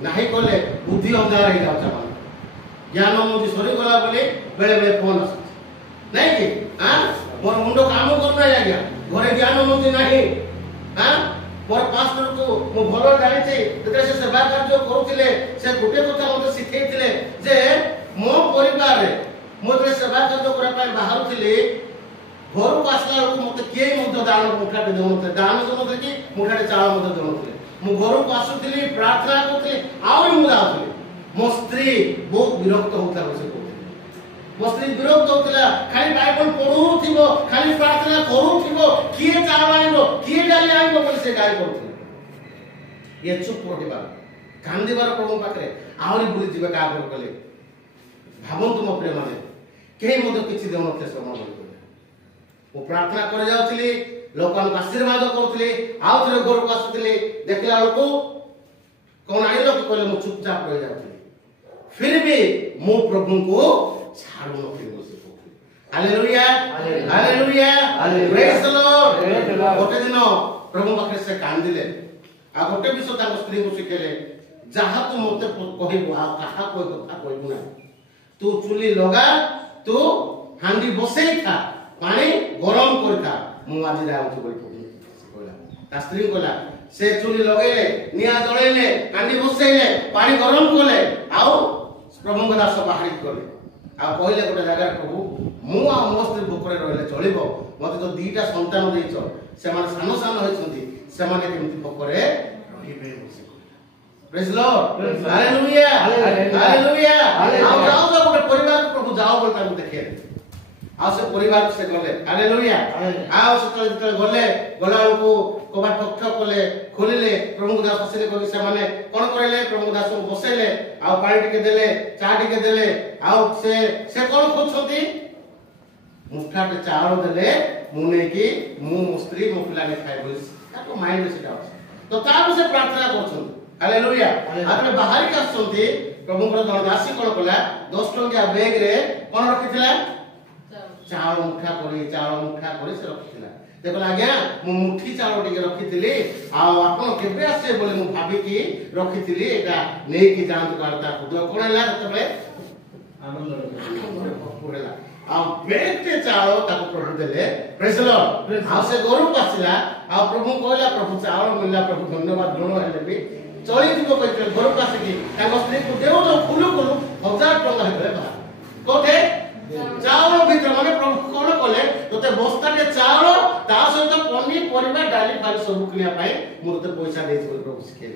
ନାହିଁ କଲେ ବୁଦ୍ଧି ଅନ୍ଧାର ହେଇଯାଉଛି। ଆମର ଜ୍ଞାନ ମୁଦି ସରିଗଲା ବୋଲି ବେଳେ ବେଳେ ଫୋନ ଆସୁଛି ନାଇଁ କି? ମୋର ମୁଣ୍ଡ କାମ କରୁନାହିଁ ଆଜ୍ଞା, ଘରେ ଜ୍ଞାନ ମୁଦି ନାହିଁ। ମୋର ପାଷ୍ଟରକୁ ମୁଁ ଭଲ ଜାଣିଛି, ଯେତେବେଳେ ସେ ସେବା କାର୍ଯ୍ୟ କରୁଥିଲେ ସେ ଗୋଟେ କଥା ମୋତେ ଶିଖେଇଥିଲେ ଯେ ମୋ ପରିବାରରେ ମୁଁ ଯେତେବେଳେ ସେବା କାର୍ଯ୍ୟ କରିବା ପାଇଁ ବାହାରୁଥିଲି, ଘରକୁ ଆସିଲା ବେଳକୁ ମୋତେ କେହି ମଧ୍ୟ ଦାନ ମୁଠାଟେ ଦେଉନଥିଲେ, ଦାନ ଦେଉନଥିଲେ କି ମୁଠାଟେ ଚାଉଳ ମଧ୍ୟ ଦେଉନଥିଲେ। ମୁଁ ଘରକୁ ଆସୁଥିଲି, ପ୍ରାର୍ଥନା କରୁଥିଲି, ଆହୁରି ମୁଁ ଯାଉଥିଲି। ମୋ ସ୍ତ୍ରୀ ବହୁତ ବିରକ୍ତ ହଉଥିଲା। ସେ କହୁଥିଲେ ମୋ ସ୍ତ୍ରୀ ବିରକ୍ତ ହଉଥିଲା, ଖାଲି ବାଇବଲ ପଢୁଥିବ, ଖାଲି ପ୍ରାର୍ଥନା କରୁଥିବ, କିଏ ଚାଉଳ ଆଣିବ, କିଏ ଡାଲି ଆଣିବ ବୋଲି ସେ ଗାଳି କରୁଥିଲେ। ଇଏ ଚୁପ୍ ରହିବାର, କାନ୍ଦିବାର ପ୍ରଭୁ ପାଖରେ ଆହୁରି ବୁଲି ଯିବେ କାହା ଘର କଲେ। ଭାବନ୍ତୁ ମୋ ପ୍ରିୟ ମାନେ, କେହି ମଧ୍ୟ କିଛି ଦେଉନଥିଲେ ସମୟ ବୋଲି। ମୁଁ ପ୍ରାର୍ଥନା କରି ଯାଉଥିଲି, ଲୋକମାନଙ୍କୁ ଆଶୀର୍ବାଦ କରୁଥିଲି, ଆଉ ଥରେ ଘରକୁ ଆସୁଥିଲି, ଦେଖିଲା ବେଳକୁ କଣ ଆଣିଲ କି କହିଲେ ମୁଁ ଚୁପଚାପ ରହିଯାଉଥିଲି। ଫିର୍ ବି ମୁଁ ପ୍ରଭୁଙ୍କୁ ଛାଡୁନଥିଲି ବୋଲି ସେ କହୁଥିଲି। ହାଲେଲୁୟା। ହାଲେଲୁୟା। ପ୍ରେଜ୍ ଦ ଲର୍ଡ। ଗୋଟେ ଦିନ ପ୍ରଭୁ ପାଖରେ ସେ କାନ୍ଦିଲେ, ଆଉ ଗୋଟେ ବିଷୟ ତାଙ୍କ ସ୍ତ୍ରୀଙ୍କୁ ଶିଖେଇଲେ, ଯାହା ତୁ ମୋତେ କହିବୁ ଆଉ କାହାକୁ ଏ କଥା କହିବୁ ନାହିଁ। ତୁ ଚୁଲି ଲଗା, ତୁ ହାଣ୍ଡି ବସେଇ ଖା, ପାଣି ଗରମ କରିଥା, ମୁଁ ଆଜି ଯାଉଛି ବୋଲି କହିଲା। ତା ସ୍ତ୍ରୀ କହିଲା, ସେ ଚୁଲି ଲଗେଇଲେ, ନିଆଁ ଜଳେଇଲେ, ହାଣ୍ଡି ବସେଇଲେ, ପାଣି ଗରମ କଲେ, ଆଉ ପ୍ରଭୁଙ୍କ ଦାସ ବାହାରିକି ଗଲେ। ଆଉ କହିଲେ ଗୋଟେ ଜାଗାରେ, ପ୍ରଭୁ ମୁଁ ଆଉ ମୋ ସ୍ତ୍ରୀ ଭୋକରେ ରହିଲେ ଚଳିବ, ମତେ ତ 2ଟା ସନ୍ତାନ ଦେଇଛ, ସେମାନେ ସାନ ସାନ ହେଇଛନ୍ତି, ସେମାନେ କେମିତି ଭୋକରେ ରହିବେ? ପ୍ରେଜ୍ ଦ ଲର୍ଡ। ହାଲେଲୁୟା। ହାଲେଲୁୟା। ଆଉ ଯାଉ ଯାଉ ଗୋଟେ ପରିବାରକୁ ପ୍ରଭୁ ଯାଅ ବୋଲି ତାଙ୍କୁ ଦେଖେଇଲେ। ଆଉ ସେ ପରିବାରକୁ ସେ ଗଲେ। ହାଲେଲୁୟା। ଆଉ ଯେତେବେଳେ ଗଲେ, ଗଲା ବେଳକୁ କବାଟ ଠକ୍ ଠକ୍ କଲେ, ଖୋଲିଲେ, ପ୍ରଭୁଙ୍କ ଦାସ ଆସିଲେ, କହିଲେ ସେମାନେ କଣ କରିଲେ? ପ୍ରଭୁଙ୍କ ଦାସକୁ ବସେଇଲେ, ଆଉ ପାଣି ଟିକେ ଦେଲେ, ଚା ଟିକେ ଦେଲେ, ଆଉ ସେ କଣ କରୁଛନ୍ତି? ମୁଠାଟେ ଚାଉଳ ଦେଲେ, ମୁଁ ନେଇକି ମୁଁ ମୋ ସ୍ତ୍ରୀ ମୋ ପିଲାને ଖାଇବୁ, ତାଙ୍କ ମାଇଣ୍ଡରେ ସେଟା ଅଛି। ତ ତାକୁ ସେ ପ୍ରାର୍ଥନା କରୁଛନ୍ତି। ହାଲେଲୁୟା। ଆପଣ ବାହାରିକି ଆସୁଛନ୍ତି, प्रभु दासी कौन कला 10 टंकिया बैग रे कौन रखिथिला चाउल मुठा कर से रखिथिला देखो आज्ञा मु मुठी चाउल टिके रखिथिली आ आपण केबे आसे बोले मु भाबी की रखिथिली एटा नै की जानत करता खुद कोन हला तबे आनंद होला आ बेटे चाउल ताको प्रभु देले प्रेज द लॉर्ड आ से गोरु पासिला आ प्रभु कहला प्रभु चाउल मिलला प्रभु धन्यवाद गुण हेले भी चली दिबो कहते गोरु पासे की ताको स्त्री को देव तो फुलु फुलु 1000 टका हेले बा कोठे चाउल भीतर माने प्रभु कोन कले तोते बस्ता के चाउल ता सहित पनी परिबा डाली फाली सब किनिया पाए मोर तो पैसा दे छ प्रभु सिखे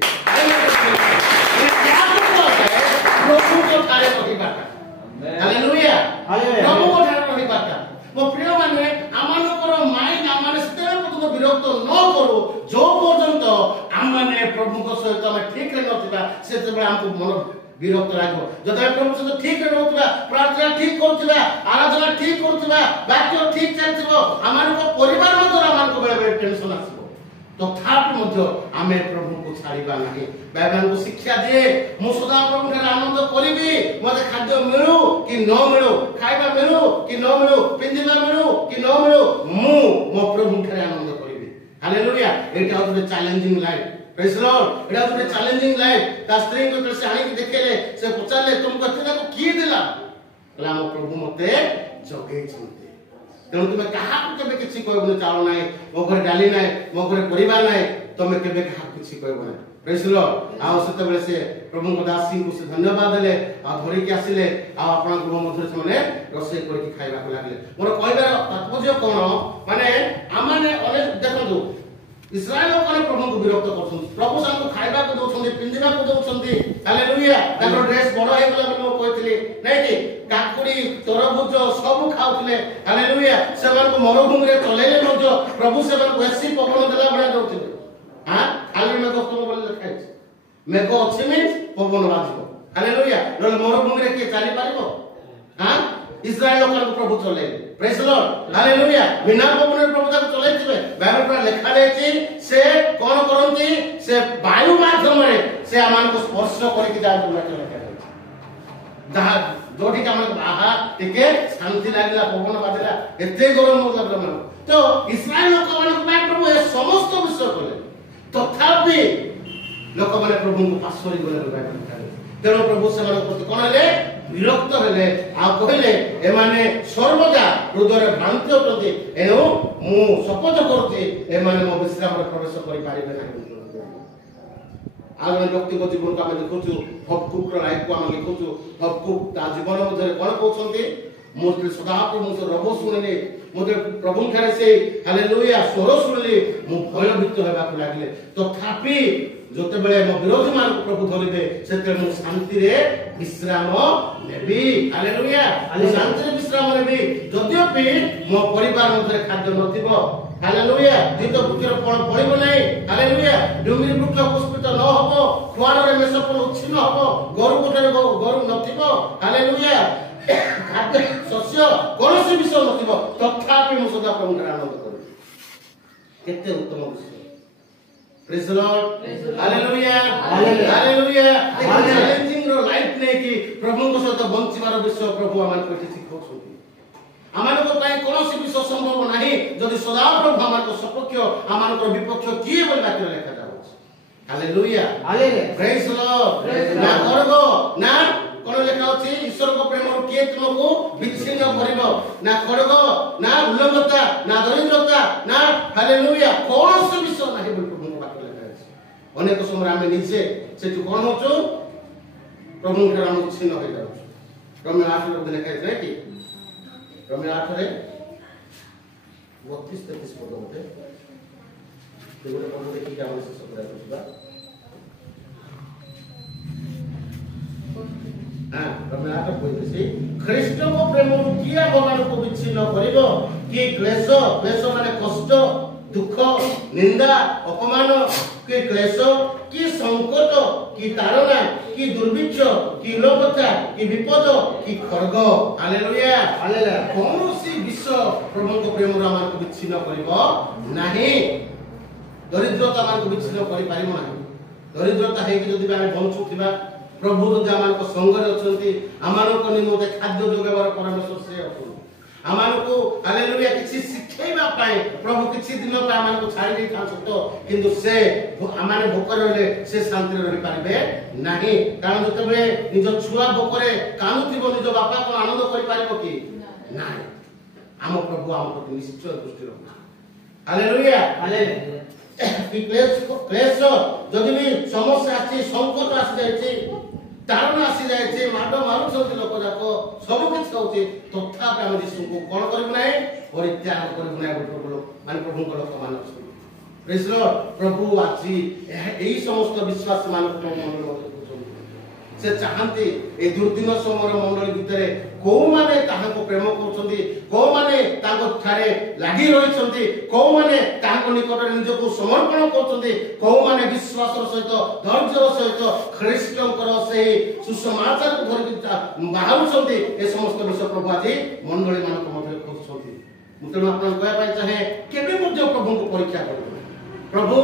प्रभु को कार्य कहि बाटा हालेलुया प्रभु को ठार कहि बाटा मो प्रिय माने आमानकर माइंड आमाने स्थिर प्रभु विरक्त न करू जो पर्यंत आमाने प्रभु को सहित हम ठीक रे नथिबा से बेला हमको मन विरक्त लागो जतबे प्रभु सहित ठीक रे रहउतबा प्रार्थना ठीक करउतबा आराधना ठीक करउतबा वाक्य ठीक चलथिबो आमानको परिवार मधर आमानको बेले बेले टेंशन आसीबो तथापि मध्य आमे प्रभु को छाड़ीबा नाही बाइबल को शिक्षा दिए मु सदा प्रभु के आनंद करिबी मते खाद्य मिलु कि न मिलु खाइबा मिलु कि न मिलु पिंदिबा मिलु कि न मिलु मु मो प्रभु के आनंद करिबी हालेलुया एटा होते challenging life praise the Lord एटा होते चैलेंजिंग लाइफ ता स्त्री को से आनी देखेले से पचारले तुमको एतना को की दिला कला मो प्रभु मते जगे छनते तेणु तुम क्या किसी कहबो चाउल ना मो घर डाली ना मो घर परिवार ना तुम केबे क्या किसी कहबो ना प्रेज द लॉर्ड आ सेते बेले से प्रभु को दासी को से धन्यवाद देले आ धरि के आसिले आ आपन गृह मध्य से माने रसोई करके खाइबा को लागले मोर कहबार तात्पर्य कोन माने आमाने अनेक देखंतु इस्राएल कोने प्रभु को विरक्त करछन प्रभु सामने खाइबा को दोछन पिंदिबा को दोछन हालेलुया ताको ड्रेस बड़ हे गला मो कहथिले नै कि काकुड़ी तरबुज सब खाउथिले हालेलुया सेमान को मरुभूमि रे चलेले मजो प्रभु सेमान को एसी पवन देला बडा दउथिले हां खाली में दोस्तों बोले लिखाइ मेघ अछि मीन्स पवन बाजिबो हालेलुया नले मरुभूमि रे के चली पारिबो हां इस्राएल को प्रभु चले प्रेज द लॉर्ड हालेलुया बिना पवन प्रभु ताको चलेथिबे बाइबल पर लिखा लेछि से कोन करंती से वायु माध्यम रे से आमान को स्पर्श करके जा जहा जोठी का मन आहा टिके शांति लागला पवन बाजला एते गरम लागला मन तो इस्राएल लोक मान प्रभु ए समस्त विषय कले तथापि लोक माने प्रभु को पासरी गले बाइबल तेणु प्रभु से प्रति कोन हेले विरक्त हेले आ कहले ए माने सर्वदा हृदय भ्रांति प्रति एनु मु शपथ करती ए माने मो विश्राम रे प्रवेश करि पारिबे नाही आज व्यक्तिगत जीवन को आम देखु हबकुक लाइफ को आम देखु हबकुक ता जीवन मध्य कौन कहते मुझे सदा प्रभु रब शुणिले मुझे प्रभु ठारे से हालेलुया स्वर शुणिले मु भयभीत होगा लगे तथापि जोते बेले मो विरोधी मान प्रभु धरिबे सेते मु शांति रे विश्राम नेबी हालेलुया शांति रे विश्राम नेबी जदियो भी मो परिवार मध्य खाद्य नथिबो हालेलुया जीत वृक्षर फल फळिबो नै हालेलुया डुंगरी वृक्ष पुष्पित न हबो खुआडरे मेषफल उच्छिन्न हबो गरु कोठरे गरु नथिबो हालेलुया खाद्य शस्य कोनोसी विषय नथिबो तथापि मु सदा प्रभु आनंद करू केते उत्तम विषय praise the lord hallelujah hallelujah challenging रो लाइफ नै कि प्रभु को सहित बंचिबार विषय प्रभु आमान को शिखाउछथि आमान को काई कोनोसी विषय संभव नाही जदि सदा प्रभु आमान को सपक्ष आमान को विपक्ष किए बोल बाकी लेखा जाउछ hallelujah hallelujah praise the lord ना करगो ना कोन लेखा अछि ईश्वर को प्रेम रो किए तुमको विच्छिन्न करिवो ना करगो ना उल्लंघता ना दरिद्रता ना हालेलुया कोनोसी विषय नाही बोल प्रभु बाकी लेखा अछि अनेक समय आमे निजे सेटु कोन होचो प्रभु के नाम छिन्न होई जाउछ प्रभु 8 रो लेखा छै कि प्रभु 8 रे 32 33 पद होते देखो प्रभु देखि के हम से सब रहबा हां प्रभु 8 कहैछि ख्रीष्ट को प्रेम रु किया भगवान को विच्छिन्न करिवो कि क्लेश माने कष्ट दुख निंदा अपमान कि क्लेश कि संकट कि ताड़ना कि दुर्भिक्ष कि लोकता कि विपद कि खड्ग हालेलुया हालेलुया कोनोसी विषय प्रभु को प्रेम रो मान को विच्छिन्न करिवो नाही दरिद्रता मान को विच्छिन्न करि पारिमो नाही दरिद्रता हे कि जदि आमे बंचुथिबा प्रभु जो आम संघरे अच्छा आम निमंते खाद्य जोगाइबार परमेश्वर से अच्छा आमको हालेलुया किसी शिखेबा प्रभु किसी दिन आमको छाड़ी दे तो किंतु से आमाने भोक रहिले से शांति रही पारे नहीं कारण जो निज छुआ भोकरे कानुथिबो निज बापा को आनंद करि पारिबो कि नहीं आम प्रभु आम प्रति निश्चय दृष्टि रखना हालेलुया हालेलुया क्लेश जदि भी समस्या आछि संकट आसी जायछि तारण आसी जायछि माड मारुछन्ति लोक जाक सब किछ होछि तथापि हम यीशु को कोन करिब नै परित्याग करिब नै प्रभु माने प्रभु को लोक मान प्रेज लॉर्ड प्रभु आछि एही समस्त विश्वास मानक मन से चाहती ए दुर्दिन समय मंडली भितर को माने ताहाको प्रेम करछन्ती को माने ताको ठारे लागि रहिछन्ती को माने ताको निकट निजको समर्पण करछन्ती को माने विश्वासर सहित धैर्यर सहित ख्रीष्टकर से सुसमाचार को धरि बाहुछन्ती ए समस्त विषय प्रभु आजि मंडली मानक मध्ये खोजछन्ती मुतेन आपन कहया पाइ चाहे केबे मध्ये प्रभु को परीक्षा करबो प्रभु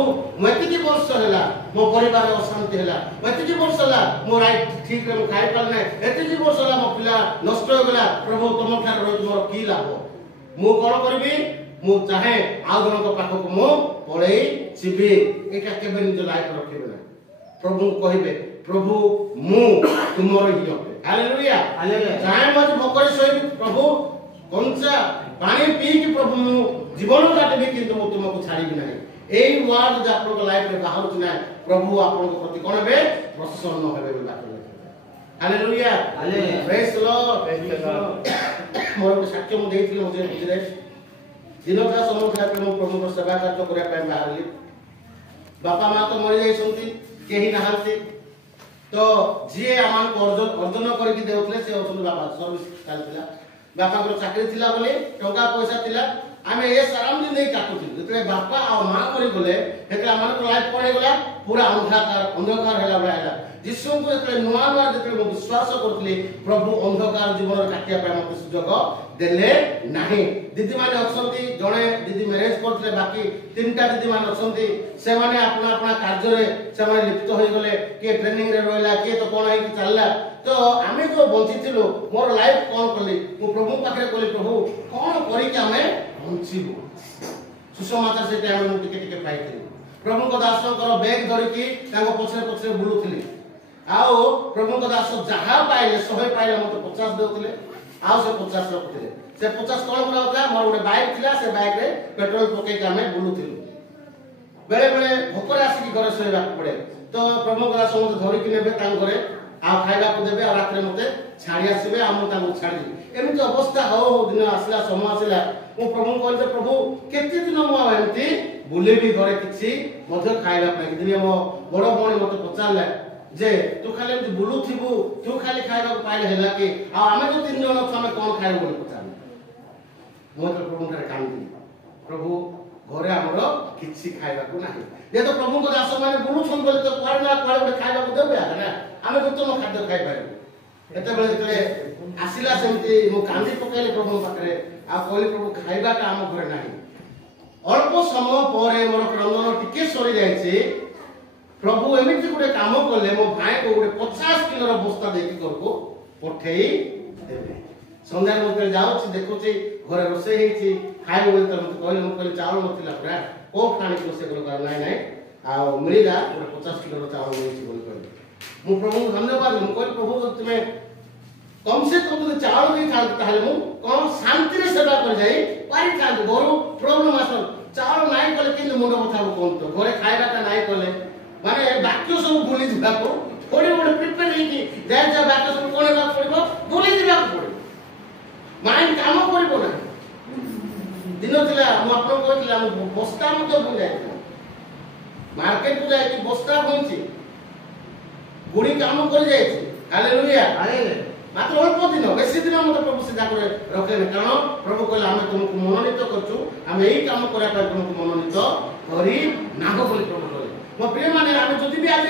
मति वर्ष है मो परिवार अशांति है मति वर्ष है मो राइट ठीक रे खाई पार ना एति वर्ष है मो पिला नष्ट हो गला प्रभु तुम ठार रही मोर की लाभ मु कोन करबी मु चाहे आ जन को पाख को मु पळेई छिबी एका केबे निज लाइफ रखिबे ना प्रभु कहबे प्रभु मु तुमर ही होबे हालेलुया हालेलुया चाहे मज भोकरे सोई प्रभु कंचा पानी पी कि प्रभु मु जीवन काटबी किंतु मु तुमको छाड़ीबी नहीं এই ওয়ার্ড যে আপনার লাইফ রে বাহার না প্রভু আপনার প্রতি কোন হবে প্রসন্ন হবে বলে বাক্য লেখা হালেলুয়া হালেলুয়া প্রেজ দ লর্ড মোর সাক্ষ্য মু দেইଥିଲି মতে বুঝিরে দিনকা সময় কাটে মু প্রভুর সেবা কার্য করিয়া পাই বাহারলি বাপা মা তো মরি যাইছন্তি কেহি নাহান্তি তো যে আমান অর্জন করিকি দেউଥିଲେ সে অছন বাপা সর্ভিস চালিଥିଲା বাপাଙ୍କର চাকরি ଥିଲା বলে টଙ୍କା পয়সা ଥିଲା आमे ए साराम दिन नहीं काटुथि जते बापा आ मां मरि गले हेतला मन को लाइफ पड़े गला पूरा अंधकार हैला बळा यीशु को जते नुआ नुआ जते विश्वास करथले प्रभु अंधकार जीवन काटिया पय मते सुजोग देले नाही दीदी माने अछंती जणे दीदी मैरिज करथले बाकी तीनटा दीदी माने अछंती से माने अपना अपना कार्य रे से माने लिप्त होई गले के ट्रेनिंग रे रहला के तो कोन है कि चलला तो आमे जो बंचिथिलो मोर लाइफ कोन करली मु प्रभु पाखरे कहली प्रभु कोन करी कि आमे बंचिबो सुसमाचार से टाइम मु टिके टिके पाइथिली प्रभु को दास कर बैग धरि कि ताको पछरे पछरे बुलुथिली आओ प्रभु को दास जहा पाइले सबै पाइले मते 50 देउथिले आओ से 50 रखुथिले से 50 कोन कराउतला मोर गोटे बाइक थिला से बाइक रे पेट्रोल पके के आमे बुलुथिलु बेले बेले भोकर आसी कि घर सोइबा पड़े तो प्रभु को दास मते धरि कि नेबे तां घरे आ खाइबा को देबे आ रात्रे मते छाड़ी आसीबे आ मु ताको छाड़ी एमिति अवस्था हो दिन आसला समय आसला मु प्रभु कहले प्रभु केते दिन मु एमिति बुलेबी घरे किछि मते खाइबा पई दिन मो बड़ बणी मते पचारला जे तू खाली एमिति बुलुथिबु तू खाली खाइबा को पाइले हैला कि आ आमे जो तीन जण हम कोन खाइबो बोल पचारला मु तो प्रभु करे कांदी प्रभु घरे हमरो किछि खाइबा को नाही जे तो प्रभु को दास माने बुलुछन बोले तो कोन ना कोन गोटे खाइबा को देबे ना आमे उत्तम खाद्य खाइ पाइबो एते बेले जेतले आसिला सेमती मु कांदी पकाइले प्रभु पाखरे आ कहली प्रभु खाइबाटा आम घरे नाही अल्प समय परे मोर क्रंदन टिके सरी जायछि प्रभु एमिति गुटे काम करले मो भाई को गुटे 50 किलो रो बस्ता देकी करको पठेई देबे संध्या मते जाउछि देखुछि घरे रोसे हेछि खाइ बोले त मते कहले मु कहले चावल नथिला पूरा को खानी को से कर नाही नाही आ मिलिला गुटे 50 किलो रो चावल हेछि बोल कहले मु प्रभु धन्यवाद मु कहले प्रभु तुमे कम से कम तो चावल भी खा ताले मु कम शांति रे सेवा कर जाई पारी खा गोरु प्रॉब्लम आसन चावल नाही कले किन मुंड कथा कोन तो घरे खाइबाटा नाही कले माने बाक्य सब भूली दिबा को थोड़ी मोड़ प्रिपेयर हे कि जाय जा बाक्य सब कोन बा पड़िबो भूली दिबा को पड़े माइंड काम करबो ना दिन थिला मु आपन कहथिला मु बस्ता मु तो भूल जाय मार्केट को जाय कि बस्ता होंची गुडी काम कर जाय छी हालेलुया हालेलुया मात्र अल्प दिन बेसी दिन मत प्रभु से जाकर रखे कारण प्रभु कहले आमे तुमको मनोनीत करछु आमे एही काम करा पर तुमको मनोनीत करी नागो बोली प्रभु कहले मो प्रिय माने आमे जदि भी आज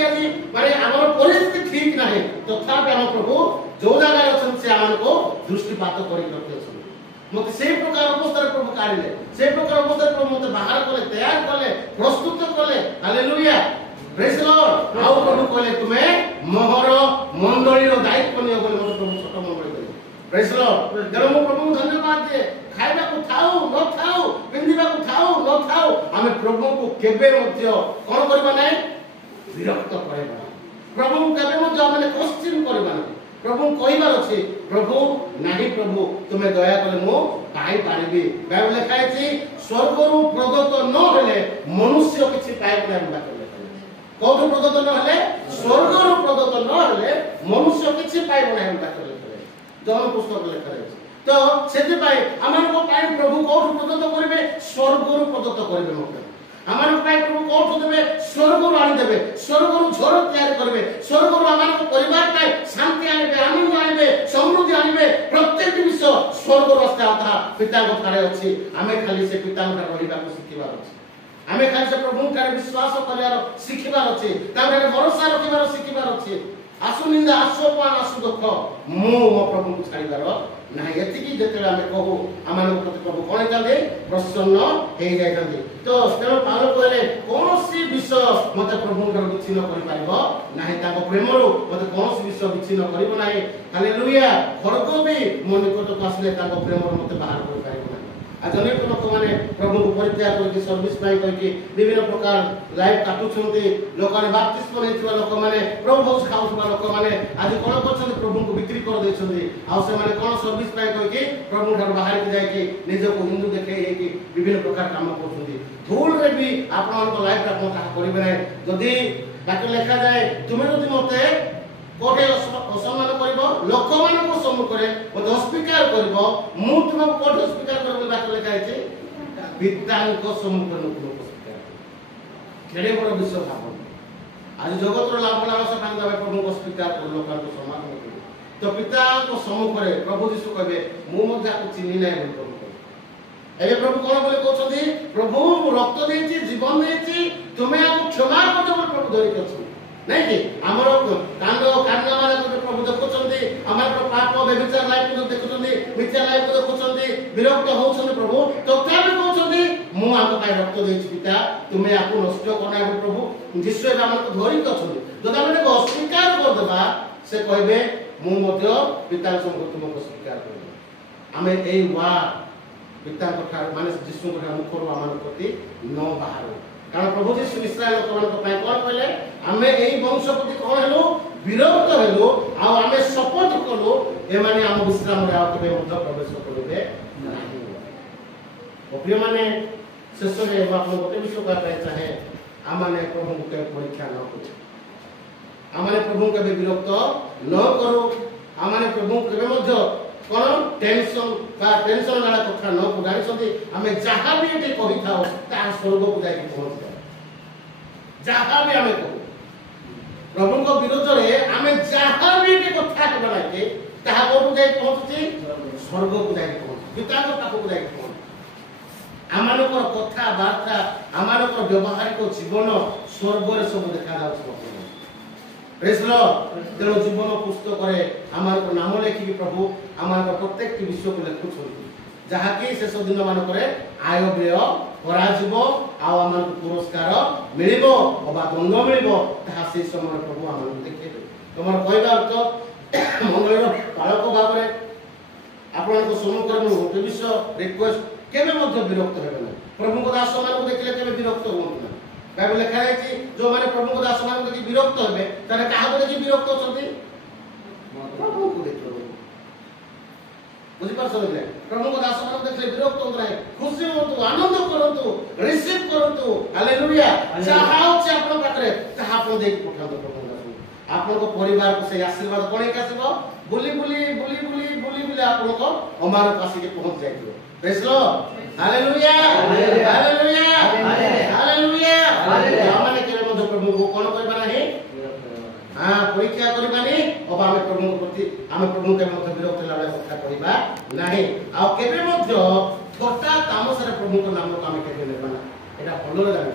माने हमर परिस्थिति ठीक नाही तथापि हम प्रभु जो जगह अछन से हमको दृष्टिपात करी रखे छन मते से प्रकार अवस्था प्रभु काढिले से प्रकार अवस्था प्रभु मते बाहर कले तैयार कले प्रस्तुत कले हालेलुया प्रेज लॉर्ड आउ प्रभु कहले तुम्हें मोहर मंडली रो दायित्व नियो बोले मते प्रभु छोट मंडली कहले प्रेज लॉर्ड जरो मो प्रभु धन्यवाद दे खाइबा को थाउ न थाउ पिंदिबा को थाउ न थाउ आमे प्रभु को केबे मध्य कोन करबा नै विरक्त करबा प्रभु केबे मध्य आमे क्वेश्चन करबा नै प्रभु कहबार अछि प्रभु नाही प्रभु तुम्हें दया करे मो पाई पारिबी बाइबल लिखा अछि स्वर्गरु प्रदत्त न हेले मनुष्य किछि पाइब नै बात कोठु प्रदत्त न हेले स्वर्गरु प्रदत्त न हेले मनुष्य किछि पाइब नै बात जन पुस्तक लिखा अछि तो सेति पाई हमन को पाई प्रभु कोठु प्रदत्त करिवे स्वर्गरु प्रदत्त करिवे मते हमन पाई प्रभु कोठु देबे स्वर्गरु आनि देबे स्वर्गरु झोर तैयार करिवे स्वर्गरु हमन को परिवार पाई शांति आनिबे आनंद आनिबे समृद्धि आनिबे प्रत्येक विषय स्वर्ग रास्ता था पिता को थारे अछि हमें खाली से पिता को रहिबा को सिखिबार अछि हमें खाली से प्रभु का विश्वास करियार सिखिबार अछि तारे भरोसा रखिबार सिखिबार अछि आसु निंदा आसु पान आसु दुख मु मो प्रभु को छाड़ीबार नाही एतिकी जेते हमें कहू आमान प्रति प्रभु कोन चाहे प्रसन्न हे जाय चाहे तो तेरो पावल कहले कोनोसी विषय मते प्रभु कर विच्छिन्न करि पारिबो नाही ताको प्रेमरो मते कोनोसी विषय विच्छिन्न करिबो नाही हालेलुया खरग भी मो निकट को आसले ताको प्रेमरो मते बाहर करि पारिबो नाही आज अनेक लोक माने प्रभु को परित्याग करके सर्विस पाई करके विभिन्न प्रकार लाइफ काटु छंती लोक माने बाप्तिस्म नेथिबा लोक माने प्रभु खाउथबा लोक माने आज कोन करछन प्रभु को बिक्री कर दै छंती आ से माने कोन सर्विस पाई करके प्रभु घर बाहर के जाय के निज को हिंदू देखे कि विभिन्न प्रकार काम करछंती धूल रे भी आपन को लाइफ रा कोन करिबे नै जदी बाकी लिखा जाए तुमे जदी मते कोठे असम्मान करिवो लोक मान को सम्मुख करे मते अस्वीकार करिवो मु तुम कोठे अस्वीकार करबो बाकी लिखा है पिता को सम्मुख को अस्वीकार केडे बड़ विश्व भाबन आज जगत रो लाभ लाभ से कांदा प्रभु को अस्वीकार कर लोक को सम्मान करे तो पिता को सम्मुख करे प्रभु यीशु कहबे मु मध्य को चिन्हि नै प्रभु ए प्रभु कोन बोले कहछथि प्रभु रक्त देछि जीवन देछि तुमे आ क्षमा करबो प्रभु धरि करछ नहीं कि हमरो कांड कांडा माने को प्रभु देखुछन्ती हमर पाप व्यभिचार लाइफ को देखुछन्ती मिथ्या लाइफ को देखुछन्ती विरक्त होछन्ती प्रभु तो ताबे कहछन्ती मु आको पाई रक्त देछि पिता तुमे आको नष्ट करना है प्रभु जिससे हमर को धरि करछन्ती जदा माने को अस्वीकार कर देबा से कहबे मु मध्य पिता संग तुमको स्वीकार करबो हमें एई वा पिता को माने जिसु को मुख रो हमर प्रति न बाहर कारण प्रभु जी इस्राएल लोक को पाए कोन कहले हमें एई वंश प्रति कोन हेलो विरक्त हेलो आ हमें शपथ कलो ए माने हम विश्राम रे आ के मध्य प्रवेश करबे नाही ओ प्रिय माने शेष रे आपन गोटे विषय कहते चाहे आमाने प्रभु के परीक्षा न करू आमाने प्रभु के विरक्त न करू आमाने प्रभु के मध्य कोन टेंशन वाला कथा न को जानि सथि हमें जहां भी एटे कहि थाओ ता स्वर्ग को जाई पहुंच जाए जहां भी हमें को प्रभु को विरोध रे हमें जहां भी एटे कथा के बनाके ताहा को जाई पहुंचची स्वर्ग को जाई पहुंच पिता को पाखो को जाई पहुंच आमानकर कथा वार्ता आमानकर व्यवहारिक जीवन स्वर्ग रे सब देखा जाउछ प्रेज लॉर्ड तेरो जीवन पुस्तक रे हमार को नाम लेखि प्रभु हमार प्रत्येक विषय को लिखु छथि जहा कि शेष दिन मान करे आय व्यय करा जीवो आ हमार पुरस्कार मिलिबो अबा दंड मिलिबो ताहा से समय प्रभु हमार देखिबे तमर कहबा अर्थ मंगलर पालक भाबरे आपन को सम्मुख करे गोटे विषय रिक्वेस्ट केबे मध्य विरक्त हेबे ना प्रभु को दास मान को देखले केबे विरक्त होंत ना बाइबल लिखा है जो माने प्रभु को दास मान देखि विरक्त हेबे तारे काहा को देखि विरक्त होछथि प्रभु को देखलो बुझि परछो ले प्रभु को दास मान देखले विरक्त होत नाही खुशी होतु आनंद करंतु रिसीव करंतु हालेलुया चाहाओ से आपन पाखरे ताहा आपन देख पठातो प्रभु दास आपन को परिवार को से आशीर्वाद कोने कासिबो बुली आपन को हमारे पास के पहुंच जाइबो praise lord hallelujah hallelujah hallelujah हमने के मध्य प्रभु को कोन करबा नाही हां परीक्षा करबा नहीं अब हम प्रभु को प्रति हम प्रभु के मध्य विरक्त लाले कथा कहबा नाही आ केबे मध्य छोटा तामसरे प्रभु को नाम को हम केबे लेबा ना एटा भलो जानि